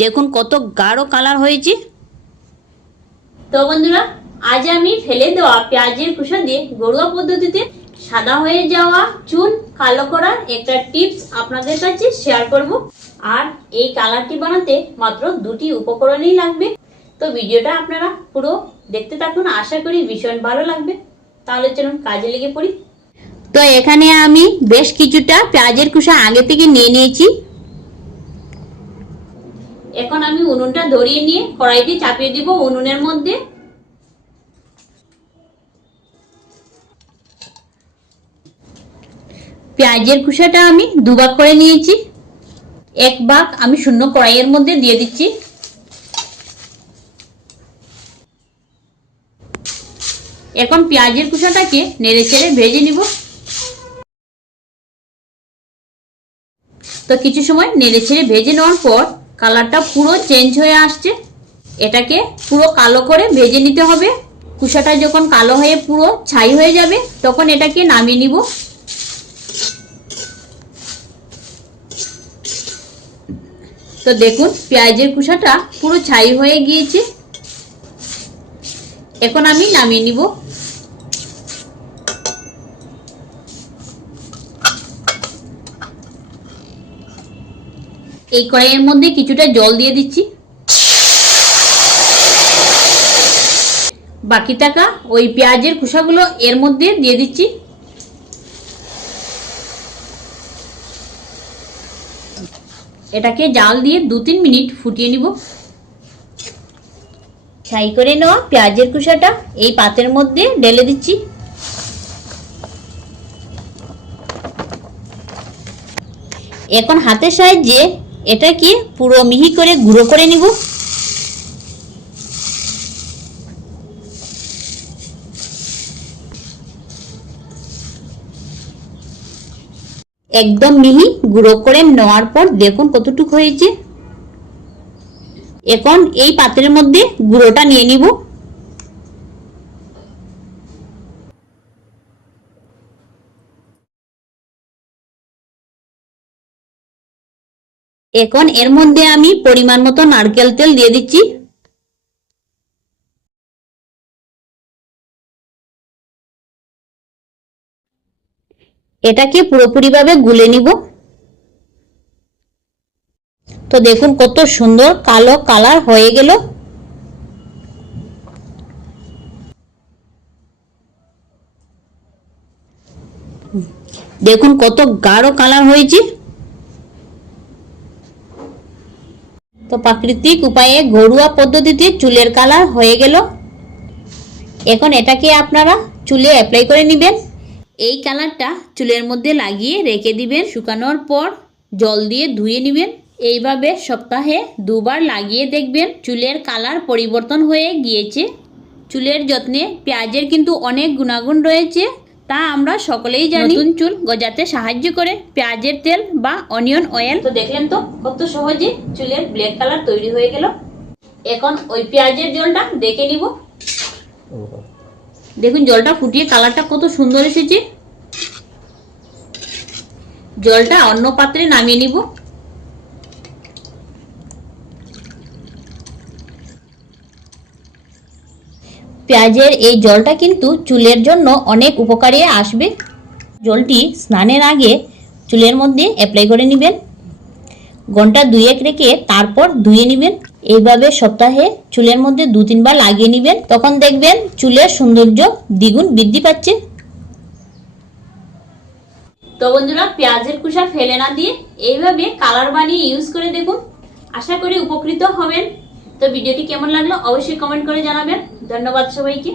দেখুন কত গাঢ় কালার হয়েছে। তো বন্ধুরা, আজ আমি ফেলে দেওয়া পেঁয়াজের খোসা দিয়ে ঘরোয়া পদ্ধতিতে সাদা হয়ে যাওয়া চুল কালো করার একটা টিপস আপনাদের কাছে শেয়ার করব। আর এই কালারটি বানাতে মাত্র দুটি উপকরণই লাগবে। তো ভিডিওটা আপনারা পুরো দেখতে থাকুন, আশা করি ভীষণ ভালো লাগবে। তাহলে চলুন কাজে লেগে পড়ি। তো এখানে আমি বেশ কিছুটা পেঁয়াজের খোসা আগে থেকে নিয়ে নিয়েছি। এখন আমি উনুনটা ধরিয়ে নিয়ে কড়াইটি চাপিয়ে দিব উনুনের মধ্যে। পেঁয়াজের খোসাটা আমি দুভাগ করে নিয়েছি। এক ভাগ আমি শূন্য কড়াইয়ের মধ্যে দিয়ে দিচ্ছি। এখন পেঁয়াজের খোসাটাকে নেড়েচেড়ে ভেজে নিব। তো কিছু সময় নেড়েচেড়ে ভেজে নেওয়ার পর কালারটা পুরো চেঞ্জ হয়ে আসছে। এটাকে পুরো কালো করে ভেজে নিতে হবে। খোসাটা যখন কালো হয়ে পুরো ছাই হয়ে যাবে তখন এটাকে নামিয়ে নিব। তো দেখুন পেঁয়াজের খোসাটা পুরো ছাই হয়ে গিয়েছে। এখন আমি নামিয়ে নিব। এই কড়াইয়ের মধ্যে কিছুটা জল দিয়ে দিচ্ছি। বাকি থাকা ওই পেঁয়াজের খোসাগুলো এর মধ্যে দিয়ে দিচ্ছি। এটাকে জাল দিয়ে 2-3 মিনিট ফুটিয়ে নিব। ছাই করে নেওয়া পেঁয়াজের খোসাটা এই পাতের মধ্যে ঢেলে দিচ্ছি। এখন হাতের সাহায্যে এটাকে পুরো মিহি করে গুঁড়ো করে নিব। একদম মিহি গুঁড়ো করে নেওয়ার পর দেখুন কতটুকু হয়েছে। এখন এই পাত্রের মধ্যে গুঁড়োটা নিয়ে নিব। এখন এর মধ্যে আমি পরিমাণ মতো নারকেল তেল দিয়ে দিচ্ছি। এটাকে পুরোপুরিভাবে গুলে নিব। তো দেখুন কত সুন্দর কালো কালার হয়ে গেল। দেখুন কত গাঢ় কালার হয়েছে। তো প্রাকৃতিক উপায়ে ঘরোয়া পদ্ধতিতে চুলের কালার হয়ে গেল। এখন এটাকে আপনারা চুলে অ্যাপ্লাই করে নেবেন। এই কালারটা চুলের মধ্যে লাগিয়ে রেখে দিবেন। শুকানোর পর জল দিয়ে ধুয়ে নেবেন। এইভাবে সপ্তাহে 2 বার লাগিয়ে দেখবেন চুলের কালার পরিবর্তন হয়ে গিয়েছে। চুলের যত্নে পেঁয়াজের কিন্তু অনেক গুণাগুণ রয়েছে, তা আমরা সকলেই জানি। নতুন চুল গজাতে সাহায্য করে পেঁয়াজের তেল বা অনিয়ন অয়েল। তো দেখলেন তো কত সহজে চুলের ব্ল্যাক কালার তৈরি হয়ে গেল। এখন ওই পেঁয়াজের জলটা দেখে নিব। দেখুন জলটা ফুটিয়ে কালারটা কত সুন্দর এসেছে। জলটা অন্য পাত্রে নামিয়ে নিব। পেঁয়াজের এই জলটা কিন্তু চুলের জন্য অনেক উপকারে আসবে। জলটি স্নানের আগে চুলের মধ্যে অ্যাপ্লাই করে নেবেন। ঘন্টা 2-1 রেখে তারপর ধুয়ে নেবেন। এইভাবে সপ্তাহে চুলের মধ্যে 2-3 বার লাগিয়ে নেবেন। তখন দেখবেন চুলের সৌন্দর্য দ্বিগুণ বৃদ্ধি পাচ্ছে। তো বন্ধুরা, পেঁয়াজের খোসা ফেলে না দিয়ে এইভাবে কালার বানিয়ে ইউজ করে দেখুন, আশা করি উপকৃত হবেন। তো ভিডিওটি কেমন লাগলো অবশ্যই কমেন্ট করে জানাবেন। ধন্যবাদ সবাইকে।